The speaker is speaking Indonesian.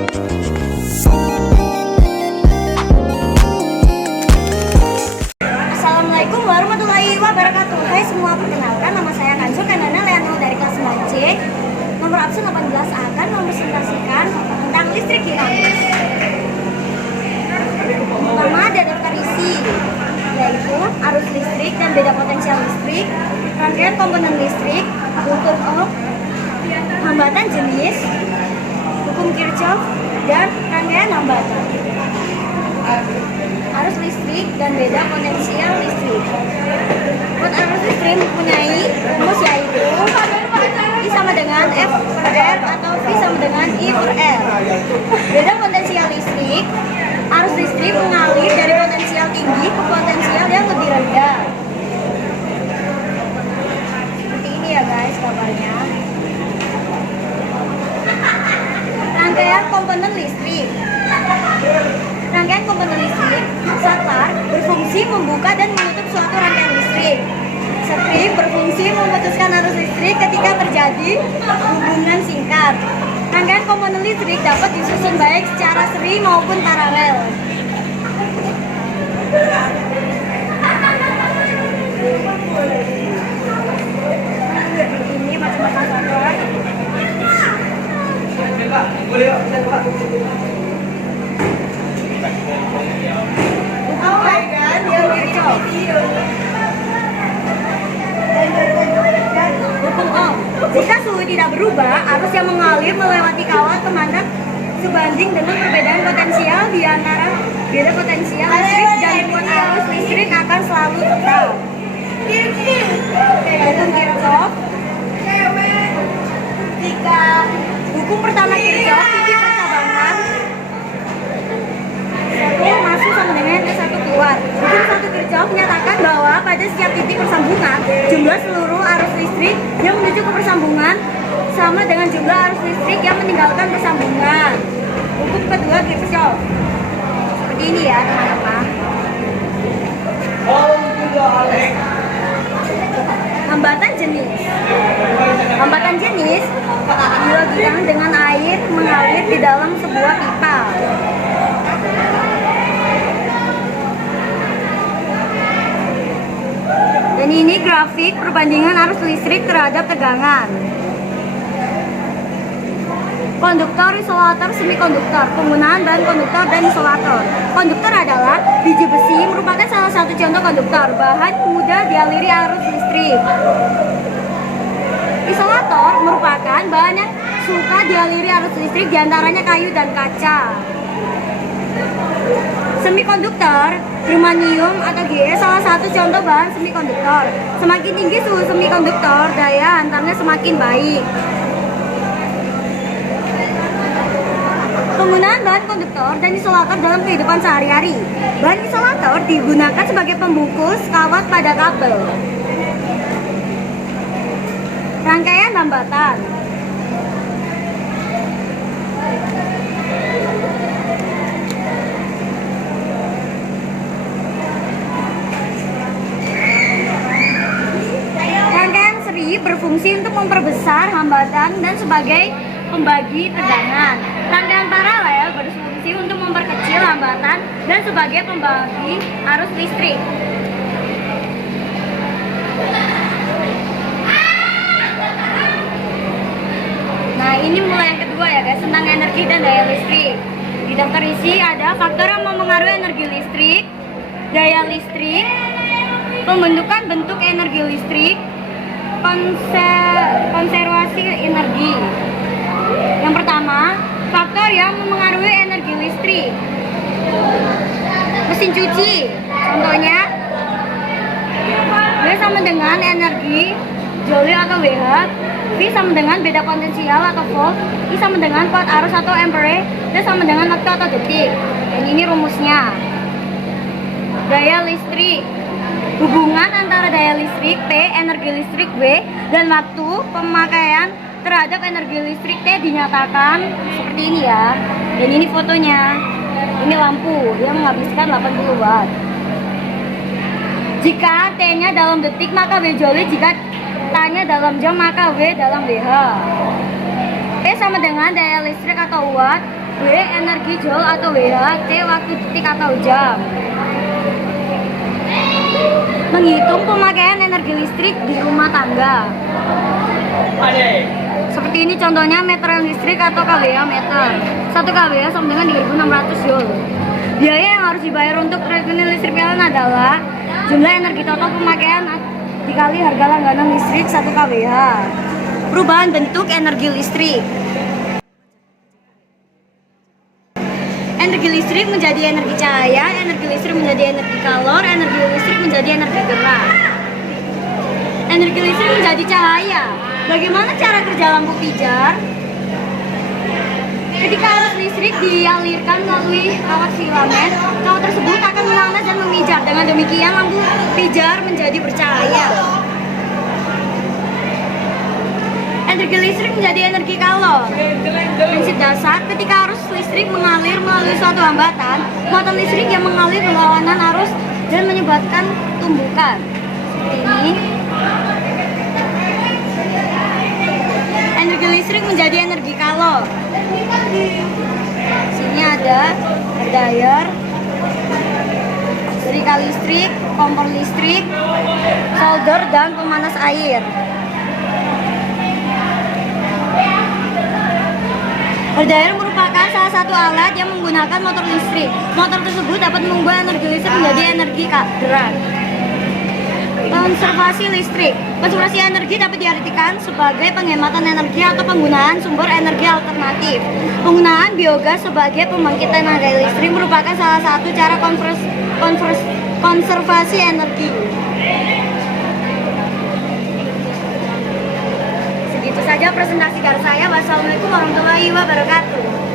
Assalamualaikum warahmatullahi wabarakatuh. Hai semua, perkenalkan nama saya Kanjur Kanana Leano dari kelas 9C. Nomor absen 18 akan mempresentasikan tentang listrik di kampus. Pertama ada daftar isi, yaitu arus listrik dan beda potensial listrik, rangkaian komponen listrik, hukum Ohm, hambatan jenis, hukum Kirchhoff, dan rangkaian hambatan. Arus listrik dan beda potensial listrik. Buat arus listrik mempunyai rumus yaitu I sama dengan F per R atau V sama dengan I per R. Beda potensial listrik, arus listrik mengalir dari potensial tinggi ke potensial yang lebih rendah. Seperti ini ya guys gambarnya. Rangkaian komponen listrik. Rangkaian komponen listrik, saklar berfungsi membuka dan menutup suatu rangkaian listrik. Strip berfungsi memutuskan arus listrik ketika terjadi hubungan singkat. Rangkaian komponen listrik dapat disusun baik secara seri maupun paralel. Ini macam-macam saklar. Hukum Ohm. Jika suhu tidak berubah, arus yang mengalir melewati kawat pemantau sebanding dengan perbedaan potensial di antara beda potensial listrik dan buat arus listrik akan selalu tetap. Hukum Kirchhoff. Jika hukum pertama Kirchhoff, titik percabangan satu masuk sama dengan S1 keluar. Hukum satu Kirchhoff menyatakan bahwa pada setiap titik persambungan, jumlah seluruh arus listrik yang menuju ke persambungan sama dengan jumlah arus listrik yang meninggalkan persambungan. Hukum kedua Kirchhoff. Seperti ini ya teman-teman. Hambatan jenis. Hambatan jenis dilakukan dengan air mengalir di dalam sebuah pipa. Dan ini grafik perbandingan arus listrik terhadap tegangan. Konduktor, isolator, semikonduktor. Penggunaan bahan konduktor dan isolator. Konduktor adalah biji besi, merupakan salah satu contoh konduktor. Bahan mudah dialiri arus listrik. Isolator merupakan bahan yang suka dialiri arus listrik, diantaranya kayu dan kaca. Semikonduktor, germanium atau Ge salah satu contoh bahan semikonduktor. Semakin tinggi suhu semikonduktor, daya hantarnya semakin baik. Penggunaan bahan konduktor dan isolator dalam kehidupan sehari-hari. Bahan isolator digunakan sebagai pembungkus kawat pada kabel. Rangkaian hambatan. Berfungsi untuk memperbesar hambatan dan sebagai pembagi tegangan. Rangkaian paralel berfungsi untuk memperkecil hambatan dan sebagai pembagi arus listrik. Nah, ini mulai yang kedua ya guys, tentang energi dan daya listrik. Di daftar isi ada faktor yang mempengaruhi energi listrik, daya listrik, pembentukan bentuk energi listrik, konservasi energi. Yang pertama, faktor yang mempengaruhi energi listrik. Mesin cuci, contohnya W sama dengan energi Joule atau WH, V sama dengan beda potensial atau volt, I sama dengan kuat arus atau ampere, D sama dengan waktu atau detik. Dan ini rumusnya. Daya listrik, hubungan antara daya listrik P, energi listrik W, dan waktu pemakaian terhadap energi listrik T dinyatakan seperti ini ya. Dan ini fotonya. Ini lampu yang menghabiskan 80 watt. Jika T-nya dalam detik maka W Joule, jika T-nya dalam jam maka W dalam WH. P sama dengan daya listrik atau watt B. Energi joule atau WH. C. Waktu detik atau jam. Menghitung pemakaian energi listrik di rumah tangga. Seperti ini contohnya meter listrik atau kWh meter. 1 kWh sama dengan 3600 joule. Biaya yang harus dibayar untuk rekening listrik PLN adalah jumlah energi total pemakaian dikali harga langganan listrik 1 kWh. Perubahan bentuk energi listrik. Energi listrik menjadi energi cahaya, energi listrik menjadi energi kalor, energi listrik menjadi energi gerak. Energi listrik menjadi cahaya. Bagaimana cara kerja lampu pijar? Ketika arus listrik dialirkan melalui kawat filamen, kawat tersebut akan menanas dan memijar. Dengan demikian lampu pijar menjadi bercahaya. Energi listrik menjadi energi kalor. Prinsip dasar, ketika arus listrik mengalir melalui suatu hambatan, muatan listrik yang mengalir berlawanan arus dan menyebabkan tumbukan. Seperti ini. Energi listrik menjadi energi kalor. Sini ada dryer, setrika listrik, kompor listrik, solder, dan pemanas air. Dryer merupakan salah satu alat yang menggunakan motor listrik. Motor tersebut dapat mengubah energi listrik menjadi energi gerak. Konservasi listrik. Konservasi energi dapat diartikan sebagai penghematan energi atau penggunaan sumber energi alternatif. Penggunaan biogas sebagai pembangkit tenaga listrik merupakan salah satu cara konservasi energi. Segitu saja presentasi dari saya. Wassalamualaikum warahmatullahi wabarakatuh.